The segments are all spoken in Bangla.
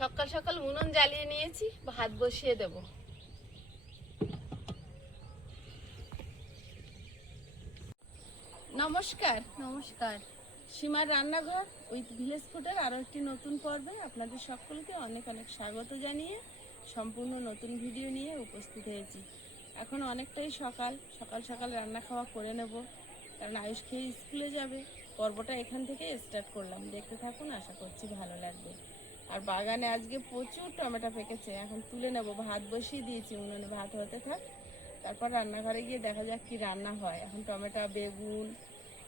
সকাল সকাল উনুন জ্বালিয়ে নিয়েছি, ভাত বসিয়ে দেব। নমস্কার নমস্কার, সীমার রান্নাঘর উইথ ভিলেজ ফুডের আরও একটি নতুন পর্বে আপনাদের সকলকে অনেক অনেক স্বাগত জানিয়ে সম্পূর্ণ নতুন ভিডিও নিয়ে উপস্থিত হয়েছি। এখন অনেকটাই সকাল সকাল সকাল রান্না খাওয়া করে নেব, কারণ আয়ুষ খেয়ে স্কুলে যাবে। পর্বটা এখান থেকে স্টার্ট করলাম, দেখতে থাকুন, আশা করছি ভালো লাগবে। আর বাগানে আজকে প্রচুর টমেটো পেকেছে, এখন তুলে নেব। ভাত বসিয়ে দিয়েছি উনুনে, ভাত হতে থাক, তারপর রান্নাঘরে গিয়ে দেখা যাক কি রান্না হয়। এখন টমেটো, বেগুন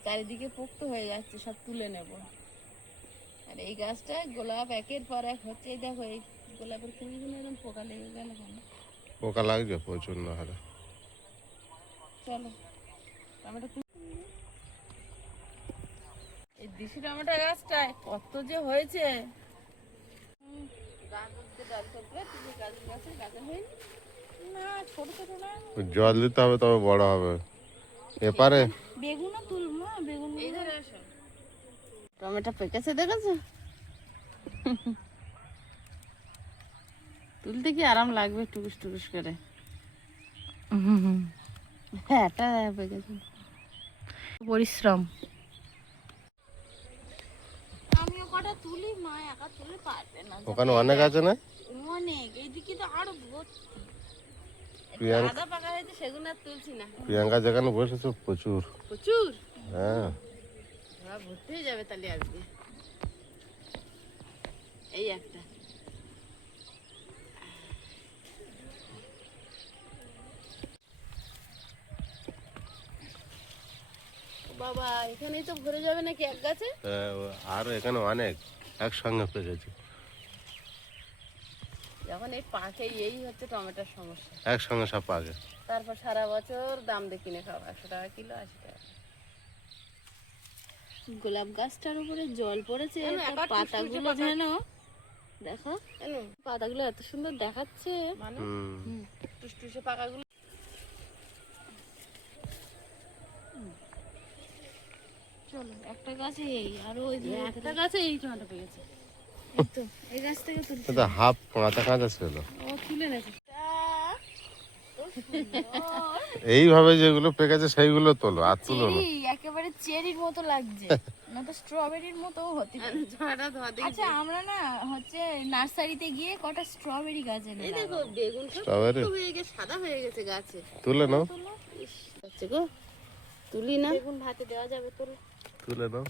চারিদিকে পোক্ত হয়ে যাচ্ছে, সব তুলে নেব। আর এই গাছটা গোলাপ একের পর এক হচ্ছে। এই দেখো, এই গোলাপের ফুলগুলো এরকম পোকা লেগে গেল কেন? পোকা লাগছে প্রচুর না হলে। চলো টমেটো এই দেশি টমেটো গাছটায় কত যে হয়েছে। জল দিতে হবে তবে বড় হবে। এপারে বেগুনও তুলবো, বেগুন এই ধরে আসো। টমেটো পেকেছে দেখেছো? তুলতে কি আরাম লাগবে, টুকুস টুকুস করে। হ্যাঁ, এটা পেকেছে, পরিশ্রম। আমিও কটা তুলি, মা একা তুলে পারবে না। ওখানে অনেক আছে না? অনেক, এইদিকে তো আরো ভর্তি। প্রিয়াঙ্কা আদা পাকা হয়েছে, সেগুলো আর তুলছি না। প্রিয়াঙ্কা যেখানে বসেছে প্রচুর। প্রচুর, হ্যাঁ, ওরা ভর্তি হয়ে যাবে তাহলে আজকে। এই একটা বাবা, এখানেই তো ভরে যাবে নাকি এক গাছে? আর এখানে অনেক একসঙ্গে পেকেছে। যখন এই পাকে, এই হচ্ছে টমেটোর সমস্যা। একসঙ্গে সব পাকে। তারপর সারা বছর দাম দিয়ে কিনে খাওয়া, 100 টাকা কিলো, 80 টাকা। গোলাপ গাছটার উপরে জল পড়েছে, পাতাগুলো যেন দেখো, পাতাগুলো এত সুন্দর দেখাচ্ছে, মানে টুসটুসে পাতাগুলো। চলো, একটা গাছে এই, আর ওই একটা গাছে এই টমেটো পেয়েছে। এই তো, এই গাছ থেকে তুলছি। এটা হাফ কাঁচা কাঁচা ছিল। ও তুলে নেছে। এইভাবে যেগুলো পেকেছে সেইগুলো তোলো, আর তুলো না। একেবারে চেরির মতো লাগছে, না তো স্ট্রবেরির মতো হতে পারে। আচ্ছা, আমরা না হচ্ছে নার্সারিতে গিয়ে কটা স্ট্রবেরি গাছ এনে, এই দেখো বেগুন স্ট্রবেরি হয়ে গেছে, সাদা হয়ে গেছে গাছে। তুলে নাও, আচ্ছা গো, তুলি না, বেগুন ভাতে দেওয়া যাবে, তুলে নাও।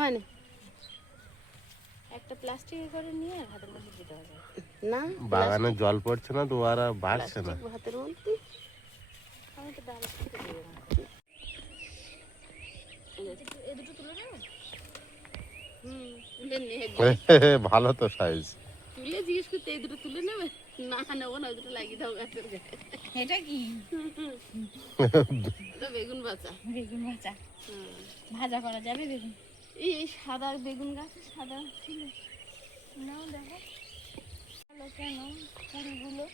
মানে একটা প্লাস্টিকে করে নিয়ে ভাতের মধ্যে দিয়ে দেওয়া যাবে না? বাগানে জল পড়ছে না তো, আর বাড়ছে না। ভাতের মধ্যে আমি তো ডাল থেকে দিয়ে দেবো। এই দুটো তুলে নেব। তুলে নে, ভালো তো সাইজ। তুলে জিজ্ঞেস করতে এই দুটো তুলে নেবে? না, নেবো না, ওই দুটো লাগিয়ে দাও গাছের গায়ে। এটা কি? এটা বেগুন ভাজা। বেগুন ভাজা ভাজা করা যাবে বেগুন? এই সাদা বেগুন গাছে সাদা ছিল, নাও দেখো ভালো কেন কুড়িগুলো।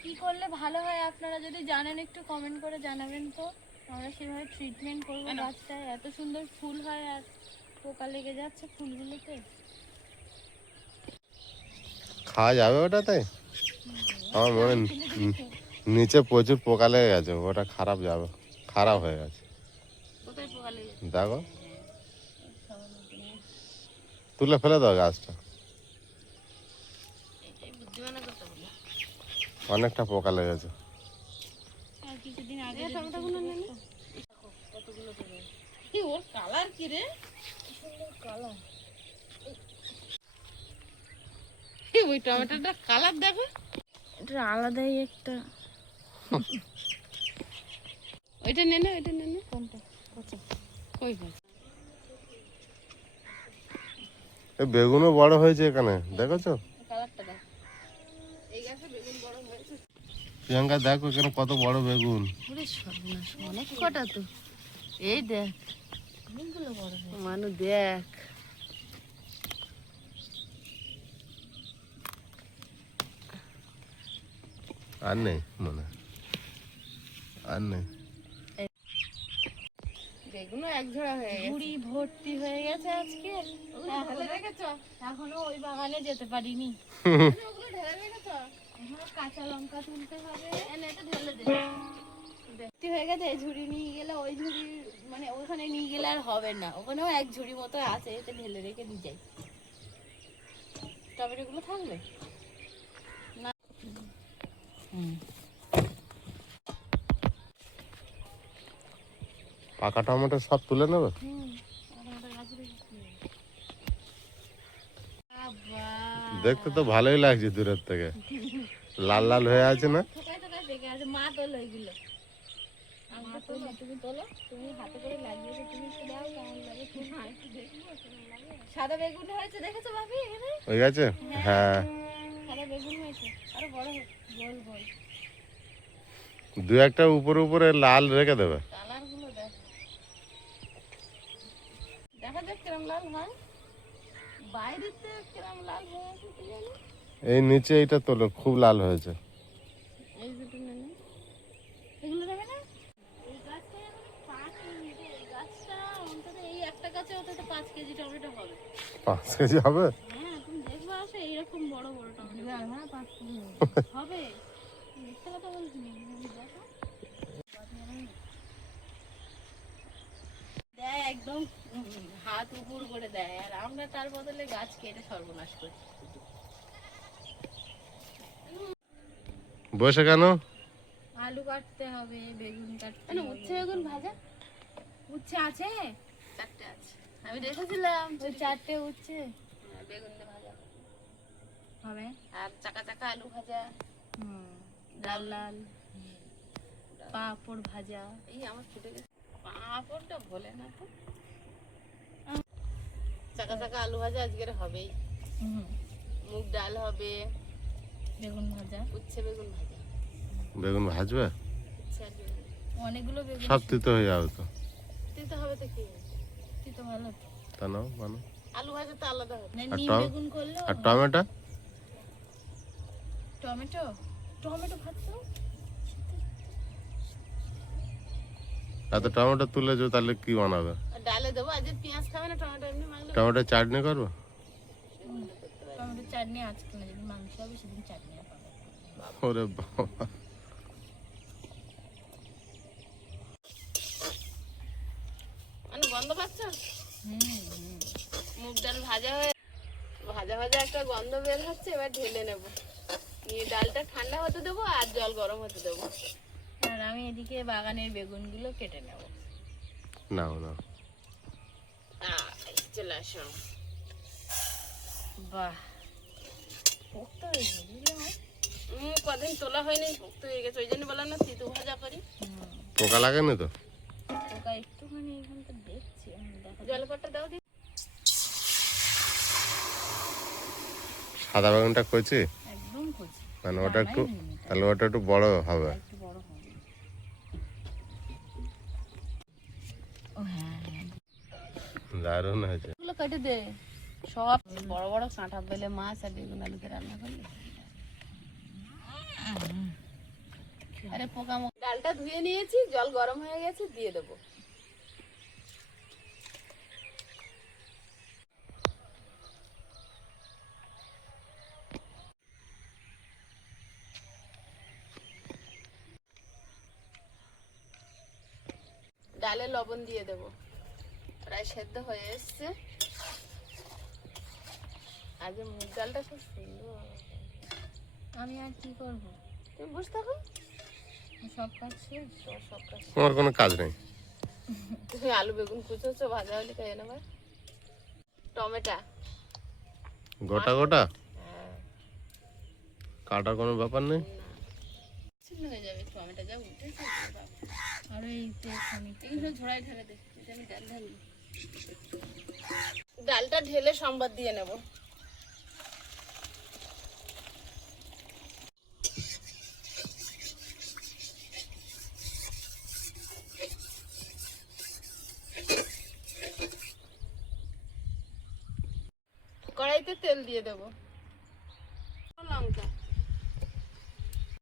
কি করলে ভালো হয় আপনারা যদি জানেন একটু কমেন্ট করে জানাবেন তো, আমরা সেভাবে ট্রিটমেন্ট করবো গাছটায়। এত সুন্দর ফুল হয় আর পোকা লেগে যাচ্ছে ফুলগুলোতে। খাওয়া যাবে ওটাতে? আমার মনে নিচে প্রচুর পোকা লেগে গেছে, ওটা খারাপ যাবে, খারাপ হয়ে গেছে। কোথায় পোকা লেগে? দেখো, তুলে ফেলে দাও গাছটা, অনেকটা পোকা লেগেছে। আর কিছুদিন আগে টমেটোগুলো নেন, কতগুলো করে। ওর কালার কি রে, কি সুন্দর কালার। ওই টমেটোটা কালার দেখো, এটা আলাদাই একটা। ওইটা নে না, ওইটা নে না। কোনটা? কই গাছ? বেগুনও বড় হয়েছে এখানে, দেখেছো? কালারটা দেখ, এই গাছে বেগুন বড় হয়েছে। প্রিয়াঙ্কা দেখো এখানে কত বড় বেগুন। ওরে সর্বনাশ, অনেক কটা তো। এই দেখ, অনেকগুলো বড় হয়েছে। মানু দেখ, আর নেই মনে, আর নেই। বেগুনও এক ঝোড়া হয়ে গেছে। ঝুড়ি ভর্তি হয়ে গেছে আজকে। ঢেলে রেখেছো? এখনো ওই বাগানে যেতে পারিনি। ওগুলো ঢেলে রেখেছো? এখনো কাঁচা লঙ্কা তুলতে হবে। এনে এটা ঢেলে দে। ভর্তি হয়ে গেছে, ঝুড়ি নিয়ে গেলে ওই ঝুড়ি মানে ওখানে নিয়ে গেলে আর হবে না। ওখানেও এক ঝুড়ি মতো আছে, এতে ঢেলে রেখে দিয়ে যাই। টমেটোগুলো থাকবে না। পাকা টমেটো সব তুলে নেবে? দেখতে তো ভালোই লাগছে দূরের থেকে, লাল লাল হয়ে আছে না? থোকায় থোকায় পেকে আছে। মা তোলো এগুলো। আমি তো তোলো, তুমি তোলো। তুমি হাতে করে লাগিয়েছো, তুমি একটু দাও কেমন লাগে। সাদা বেগুন হয়েছে, দেখেছো ভাবি এখানে? হয়ে গেছে? হ্যাঁ, সাদা বেগুন হয়েছে, আরো বড় হোক, গোল গোল। দু একটা উপরে উপরে লাল রেখে দেবে। কালার গুলো দেখ, দেখা যাক কিরম লাল হয়। বাইরেতে কিরম লাল হয়ে আছে কি জানি। এই নিচে এইটা তোলো, খুব লাল হয়েছে। এই দুটো নেন। এগুলো নেবে না? এই গাছটা এখন 5 কেজি। এই গাছটা অন্তত এই একটা গাছে অন্তত 5 কেজি টমেটো হবে। 5 কেজি হবে? হ্যাঁ, তুমি দেখবে আসো এইরকম বড় বড় টমেটো। হ্যাঁ 5 কেজি হবে। মিথ্যা কথা বলছি না, দেখো। দেয় একদম হাত উপর করে দেয়, আর আমরা তার বদলে গাছ কেটে সর্বনাশ করি। বসে কেন? আলু কাটতে হবে, বেগুন কাটতে মানে হবে। উচ্ছে বেগুন ভাজা উচ্ছে আছে? 4টে আছে, আমি রেখেছিলাম। ওই 4টে উচ্ছে বেগুন দিয়ে ভাজা হবে। আর চাকা চাকা আলু ভাজা, লাল লাল পাঁপড় ভাজা। এই আমার ফুটে গেছে পাঁপড়টা, বলে না তো। চাকা চাকা আলু ভাজা আজকের হবেই। মুগ ডাল হবে, বেগুন ভাজা। উচ্ছে বেগুন ভাজা। বেগুন ভাজবে? উচ্ছে আর বেগুন অনেকগুলো বেগুন। সব তিতো হয়ে যাবে তো। দিতে হবে তো কি, তো ভালো। তা নাও বানো। আলু ভাজা তো আলাদা হবে। না, আর নিম টম- বেগুন করলেও আর টমেটো? টমেটো টমেটো ভাজছো? এত টমেটো তুলেছো, তাহলে কি বানাবে? আর ডালে দেবো। আজ পেঁয়াজ খাবে না, টমেটো এমনি মাখলে টমেটো চাটনি করবো? টমেটো চাটনি আজকে না, যেদিন মাংস হবে সেদিন চাটনি হবে। ওরে বাবা, মানে গন্ধ পাচ্ছ? মুগ ডাল ভাজা হয়ে ভাজা ভাজা একটা গন্ধ বের হচ্ছে। এবার ঢেলে নেব, নিয়ে ডালটা ঠান্ডা হতে দেবো আর জল গরম হতে দেবো। আর আমি এদিকে বাগানের বেগুনগুলো কেটে নেব। নাও নাও। চলে আসো। বাহ, পোক্ত হয়েছে বুঝলে মা? কদিন তোলা হয়নি, পোক্ত হয়ে গেছে। ওই জন্য বললাম না তিতু ভাজা করি। পোকা লাগেনি তো? পোকা একটুখানি এখানটা দেখছি আমি, দেখা জল কটটা দাও দি। সাদা বেগুনটা কইছি, একদম খুঁজি। মানে ওটা একটু, তাহলে ওটা একটু বড় হবে। একটু বড় হবে। ও হ্যাঁ হ্যাঁ, দারুণ হয়েছে। এগুলো কেটে দে সব। বড় বড় কাঁটা পেলে মাছ আর বেগুন আলুতে রান্না করলে। আরে পোকা ডালটা ধুয়ে নিয়েছি, জল গরম হয়ে গেছে, দিয়ে দেবো। ডালে লবণ দিয়ে দেবো। প্রায় সেদ্ধ হয়ে এসছে। আগে মুগ ডালটা খুব সুন্দর। আমি আর কি করব? তুমি বসে থাকো, সব কাজ শেষ। তোমার সব কাজ। তোমার কোনো কাজ নেই। তুমি আলু বেগুন কুচোছো, ভাজা হলে খেয়ে নেবে। টমেটো গোটা গোটা, হ্যাঁ, কাটার কোনো ব্যাপার নেই। ছিন্ন হয়ে যাবে টমেটো যা উঠেছে। আর এই যে খানিকটা এইগুলো ঝোড়াই ঢেলে দে, এটা আমি ডাল ঢালি। ডালটা ঢেলে সম্বাদ দিয়ে নেব। কড়াইতে তেল দিয়ে দেবো, লঙ্কা,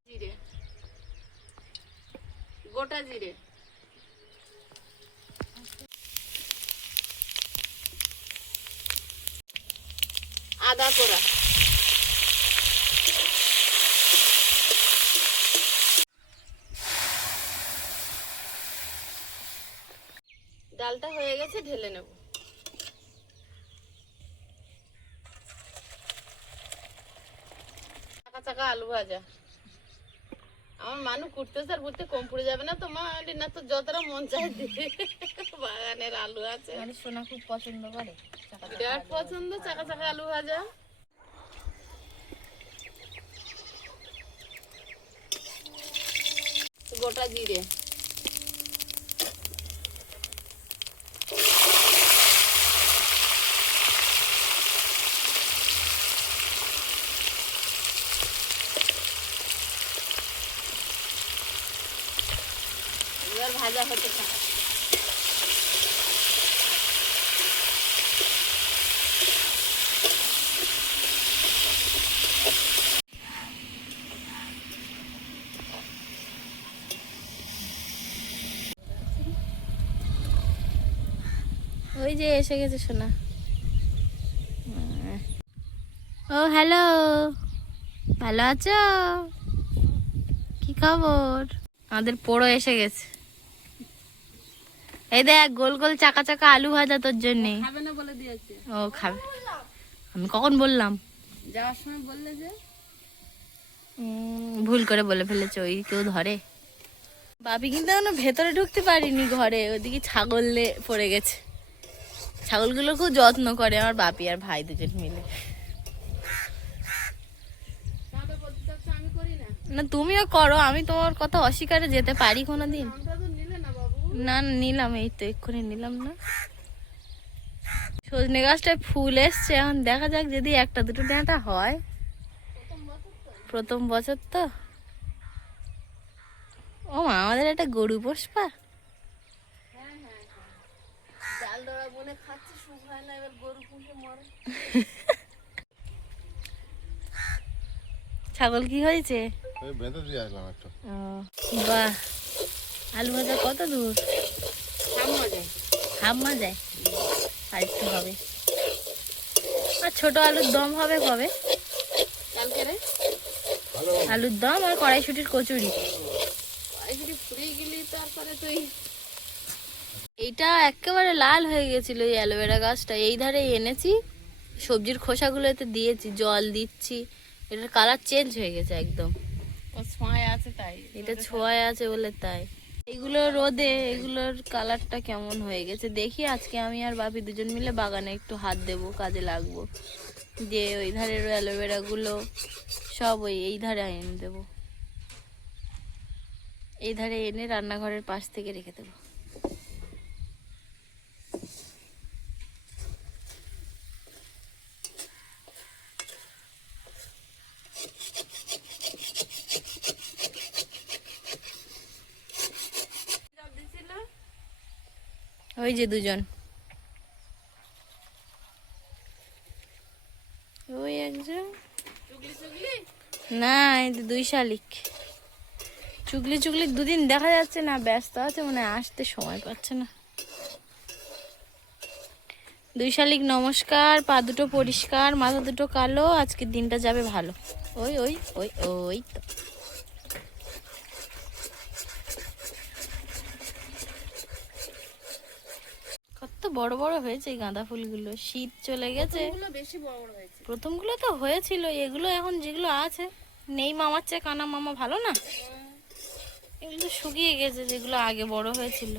জিরে, গোটা জিরে, আদা কোড়া। ডালটা হয়ে গেছে, ঢেলে নেব। চাকা চাকা আলু ভাজা। আমার মানু কুটতে স্যার বুঝতে কম পড়ে যাবে না তো মা? না তো যতটা মন চায় দিবে। বাগানের আলু আছে, সোনা খুব পছন্দ করে। বিরাট পছন্দ চাকা চাকা আলু ভাজা। গোটা জিরে, এবার ভাজা হতে থাকে। ওই যে এসে গেছে সোনা। ও হ্যালো, ভালো আছো? কি খবর? আমাদের পোড়ো এসে গেছে। এই দেখ গোল গোল চাকা চাকা আলু ভাজা তোর জন্য। খাবে না বলে দিয়েছে। ও খাবে? আমি কখন বললাম? যাওয়ার সময় বললে যে। ভুল করে বলে ফেলেছে, ওই কেউ ধরে? বাপি কিন্তু এখনো ভেতরে ঢুকতে পারিনি ঘরে, ওদিকে ছাগলে পড়ে গেছে। ছাগলগুলো খুব যত্ন করে আমার বাপি আর ভাই দুজন মিলে। তাহলে বলতে চাচ্ছো আমি করি না? না তুমিও করো, আমি তোমার কথা অস্বীকারে যেতে পারি কোনোদিন? আমটা তো নিলে না বাবু। না নিলাম, এই তো এক্ষুনি নিলাম না। সজনে গাছটায় ফুল এসছে, এখন দেখা যাক যদি একটা দুটো ডাঁটা হয়। প্রথম বছর তো। ও মা, আমাদের একটা গরু পোষবা? ডাল দড়া বনে খাচ্ছে, সুখ হয় না, এবার গরু পুষে মরে। ছাগল কি হয়েছে? ওই বেঁধে দিয়ে আসলাম একটু। ও বাহ, আলু ভাজা কত দূর? সামনে যায়। হাফ মাজায় আর একটু হবে। আর ছোট আলুর দম হবে কবে? কালকে রে আলুর দম আর কড়াইশুটির কচুরি। কড়াইশুটি ফুরিয়ে গেলি তারপরে তুই। এইটা একেবারে লাল হয়ে গেছিল এই অ্যালোভেরা গাছটা, এই ধারে এনেছি, সবজির খোসাগুলো এতে দিয়েছি, জল দিচ্ছি, এটার কালার চেঞ্জ হয়ে গেছে একদম। ও ছোঁয়ায় আছে তাই। এটা ছোঁয়ায় আছে বলে তাই। এগুলো রোদে, এগুলোর কালারটা কেমন হয়ে গেছে দেখি। আজকে আমি আর বাপি দুজন মিলে বাগানে একটু হাত দেবো, কাজে লাগবো। যে ওই ধারের অ্যালোভেরা গুলো সব ওই এই ধারে এনে দেবো, এই ধারে এনে রান্নাঘরের পাশ থেকে রেখে দেবো। ওই যে দুজন, ওই একজন না, এই যে দুই শালিক। চুগলি চুগলি দুদিন দেখা যাচ্ছে না, ব্যস্ত আছে মনে হয়, আসতে সময় পাচ্ছে না। দুই শালিক নমস্কার, পা দুটো পরিষ্কার, মাথা দুটো কালো, আজকের দিনটা যাবে ভালো। ওই ওই ওই ওই তো কত বড় বড় হয়েছে এই গাঁদা ফুলগুলো। শীত চলে গেছে, বেশি বড় বড় হয়েছে। প্রথমগুলো তো হয়েছিল, এগুলো এখন যেগুলো আছে নেই। মামার চেয়ে কানা মামা ভালো না? এগুলো তো শুকিয়ে গেছে, যেগুলো আগে বড় হয়েছিল।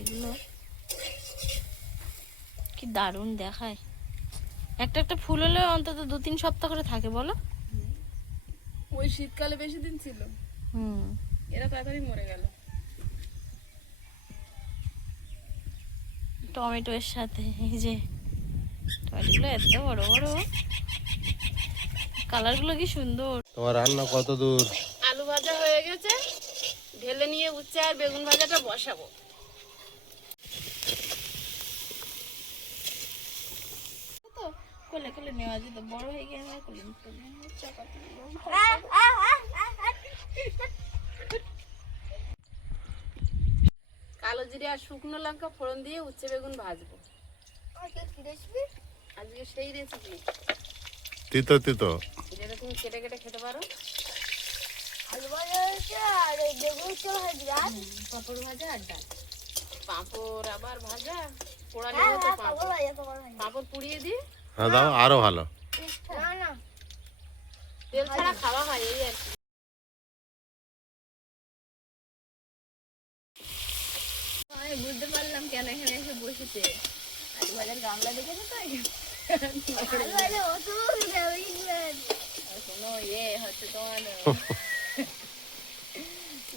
এগুলো কি দারুণ দেখায়। একটা একটা ফুল হলে অন্তত 2-3 সপ্তাহ করে থাকে বলো। ওই শীতকালে বেশি দিন ছিল, এরা তাড়াতাড়ি মরে গেল। টমেটো এর সাথে এই যে টমেটোগুলো এত বড় বড়, কালারগুলো কি সুন্দর। তোমার রান্না কত দূর? আলু ভাজা হয়ে গেছে, ঢেলে নিয়ে উচ্ছে আর বেগুন ভাজাটা বসাবো। কোলে কোলে নেওয়া যেত, বড় হয়ে গিয়ে আমার কোলে নিতে হবে। কালো জিরে আর শুকনো লঙ্কা ফোড়ন দিয়ে উচ্ছে বেগুন ভাজবো। আজকে সেই রেসিপি তিতো তিতো। যেটা তুমি কেটে কেটে খেতে পারো। আলু ভাজা হয়েছে আর এই বেগুন ভাজি আর পাঁপড় ভাজা আর ডাল। পাঁপড় আবার ভাজা পোড়া হ্যাঁ নেবো তো হ্যাঁ পাঁপড়। পাপড় ভাজা পাঁপড় পুড়িয়ে দিই, হ্যাঁ দাও, আরো ভালো। না না তেল ছাড়া খাওয়া হয় এই আর কি। আমি বুঝতে পারলাম কেন এখানে এসে বসেছে। আলু ভাজার গামলা দেখেছো তো? আলু ভাজা কোনো ইয়ে হচ্ছে তোমার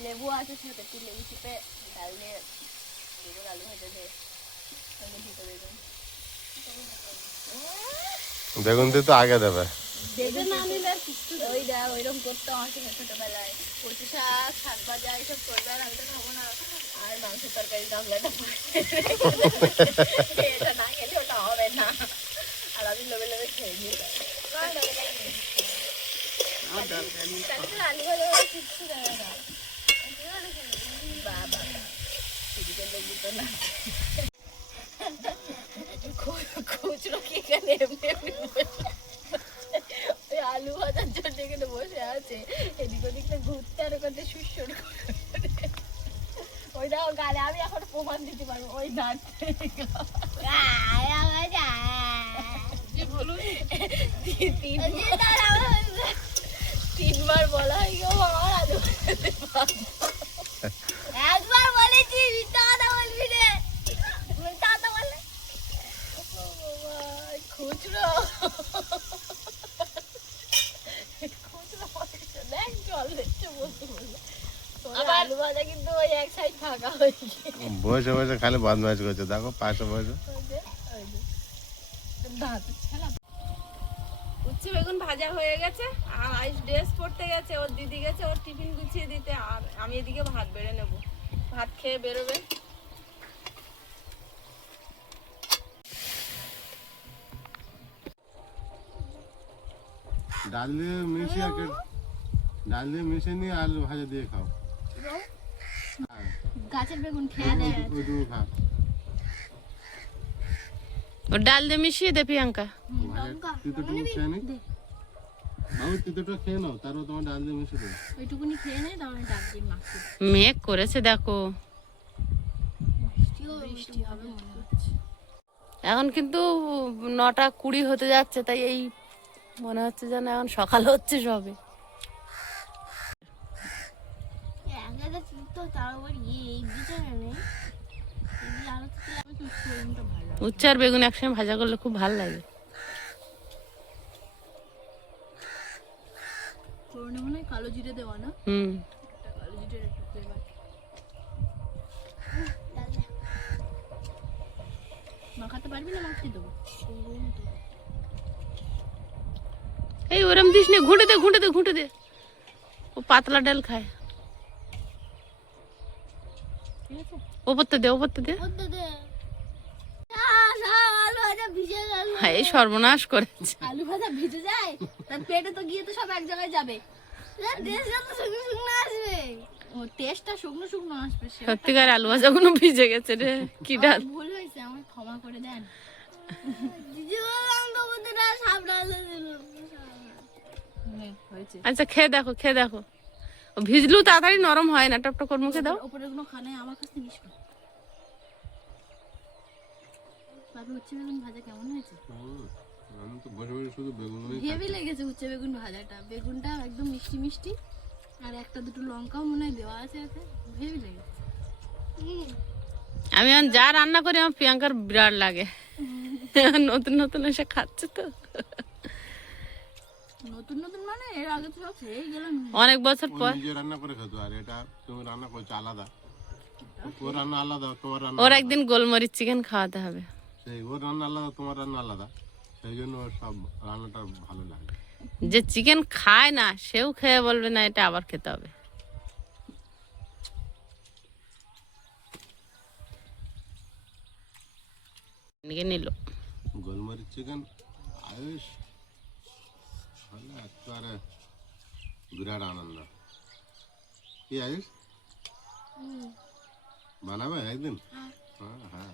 লেবু আছে সাথে, একটু লেবু চিপে ডাল দিয়ে দেবো, আলু ভাজা দিয়ে দিতে বেগুন। বেগুন দিয়ে তো আগে দেবে। বেগুন না নিলে আর কিছু ওই দা ওইরকম করতো আমার সঙ্গে ছোটবেলায়, কচু শাক শাক ভাজা এইসব করবে আর আমি তো খাবো না। আর মাংসের তরকারি গামলাটা এটা না খেলে ওটা হবে না, আর আমি লোভে লোভে খেয়ে নিই। আলু ভাজা কিচ্ছু দেবে না বাবা, এদিকে লেবু তো না। খুচরো কি এখানে এমনি এমনি ওই আলু ভাজার জন্য এখানে বসে আছে, এদিক ওদিকটা ঘুরতে আর ওখানে সুসর ওই দাও গালে। আমি এখন প্রমাণ দিতে পারবো ওই দাঁত তিনবার বলা হয় গো আমার আলু একবার বলেছি মিথ্যা বলবি রে, মিথ্যা বলে খুচরো দেখ জল দিচ্ছে বলতে বললো। আলু ভাজা কিন্তু ওই এক সাইড ফাঁকা হয়ে গিয়ে বসে বসে খালি বদমাইশ করছে, দেখো পাশে বসে। উচ্ছে বেগুন ভাজা হয়ে গেছে আর আইস ড্রেস পরতে গেছে, ওর দিদি গেছে ওর টিফিন গুছিয়ে দিতে, আর আমি এদিকে ভাত বেড়ে নেব, ভাত খেয়ে বেরোবে। ডাল দিয়ে মিশিয়ে ডাল দিয়ে মিশিয়ে নিয়ে আলু ভাজা দিয়ে খাও। গাছের বেগুন খেয়ে নেয়। ওইটুকু খাও। ও ডাল দিয়ে মিশিয়ে দে প্রিয়াঙ্কা। তিতোটুকু খেয়ে নি বাবু, তিতোটা খেয়ে নাও, তারপর তোমার ডাল দিয়ে মিশিয়ে দেবো। ওইটুকুনি খেয়ে নেয়, তাহলে ডাল দিয়ে মাখতে। মেঘ করেছে দেখো, বৃষ্টি হবে মনে হচ্ছে। এখন কিন্তু 9:20 হতে যাচ্ছে, তাই এই মনে হচ্ছে যেন এখন সকাল হচ্ছে সবে। উচ্ছে আর বেগুন একসঙ্গে ভাজা করলে খুব ভালো লাগে। ফোড়নে মনে হয় কালো জিরে দেওয়া না? হুম, কালো জিরের একটু ফ্লেভার। মাখাতে পারবি না? মাখিয়ে দেবো। এই ওরম দিস নে, ঘুঁটে দে ঘুঁটে দে ঘুঁটে দে, ও পাতলা ডাল খায়। ঠিক আছে, ওপরতে দে ওপরতে দে। আলু ভাজা ভিজে গেল। হ্যাঁ, এই সর্বনাশ করেছে। আলু ভাজা ভিজে যায়, তার পেটে তো গিয়ে তো সব এক জায়গায় যাবে। ও টেস্টটা শুকনো শুকনো আসবে। সত্যিকার আলু ভাজা গুলো ভিজে গেছে রে, কি ডাল। ভুল হয়েছে, আমার ক্ষমা করে দেন। হয়েছে। আচ্ছা খেয়ে দেখো খেয়ে দেখো, ও ভিজলু তাড়াতাড়ি নরম হয় না, টপটপ করে মুখে দাও। ওপরের গুলো খানে আমার কাছে নিস না। ভাবি উচ্ছে বেগুন ভাজা কেমন হয়েছে? আমি তো বসে বসে শুধু বেগুন হেভি লেগেছে উচ্ছে বেগুন ভাজাটা। বেগুনটা একদম মিষ্টি মিষ্টি, আর একটা দুটো লঙ্কাও মনে হয় দেওয়া আছে এতে। হেভি লেগেছে। আমি এখন যা রান্না করি আমার প্রিয়াঙ্কার বিরাট লাগে, নতুন নতুন এসে খাচ্ছে তো। নতুন নতুন মানে এর আগে তো সব খেয়ে গেলাম। অনেক বছর পর নিজে রান্না করে খেতো, আর এটা তুমি রান্না করছো আলাদা। ওর রান্না আলাদা, তোমার রান্না ওর একদিন গোলমরিচ চিকেন খাওয়াতে হবে। সেই ওর রান্না আলাদা, তোমার রান্না আলাদা, সেই জন্য ওর সব রান্নাটা ভালো লাগে। যে চিকেন খায় না সেও খেয়ে বলবে না এটা আবার খেতে হবে। নিল গোলমরিচ চিকেন আয়ুষ হলে একেবারে বিরাট আনন্দ। কি আয়ুষ বানাবে একদিন? হ্যাঁ হ্যাঁ,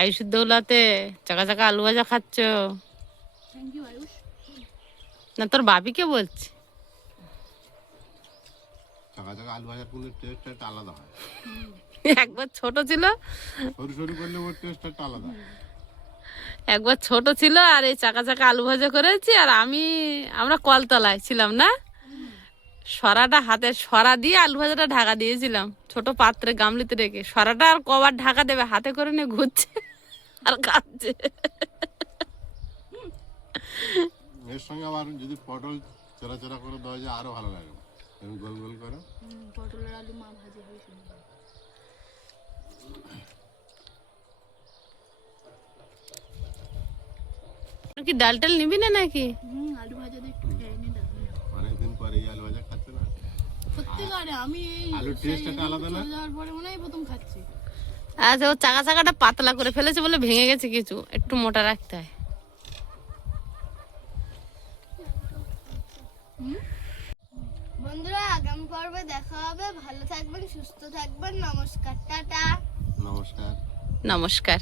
আয়ুষের দৌলাতে চাকা চাকা আলু ভাজা খাচ্ছ। Thank you Ayush. না তোর বাপিকে বলছি। চাকা চাকা আলু ভাজার কোনো টেস্ট একটা আলাদা হয়, একবার ছোট ছিল, সরু সরু করলে ওর টেস্ট একটা আলাদা হয়। একবার ছোট ছিল আর এই চাকা চাকা আলু ভাজা করেছি। আর আমরা কলতলায় ছিলাম না, সরাটা হাতে সরা দিয়ে আলু ভাজাটা ঢাকা দিয়েছিলাম ছোট পাত্রে গামলিতে রেখে। সরাটা আর কবার ঢাকা দেবে, হাতে করে নিয়ে ঘুরছে আর খাচ্ছে। এর সঙ্গে আবার যদি পটল চড়া চড়া করে দেওয়া যায় আরো ভালো লাগে, এরকম গোল গোল করে। পটলের আলু মা ভাজি হয়েছিল। কি ডাল টাল নিবি না নাকি? আলু ভাজা দিয়ে একটু খেয়ে নি দাও। অনেকদিন পরে এই আলু ভাজা খাচ্ছে না, সত্যিকারে আমি এই আলুর টেস্ট একটা আলাদা না। চলে যাওয়ার পরে মনে হয় প্রথম খাচ্ছি। আচ্ছা, ও চাকা চাকাটা পাতলা করে ফেলেছে বলে ভেঙে গেছে, কিছু একটু মোটা রাখতে হয়। বন্ধুরা আগামী পর্বে দেখা হবে। ভালো থাকবেন, সুস্থ থাকবেন। নমস্কার, টাটা। নমস্কার। নমস্কার।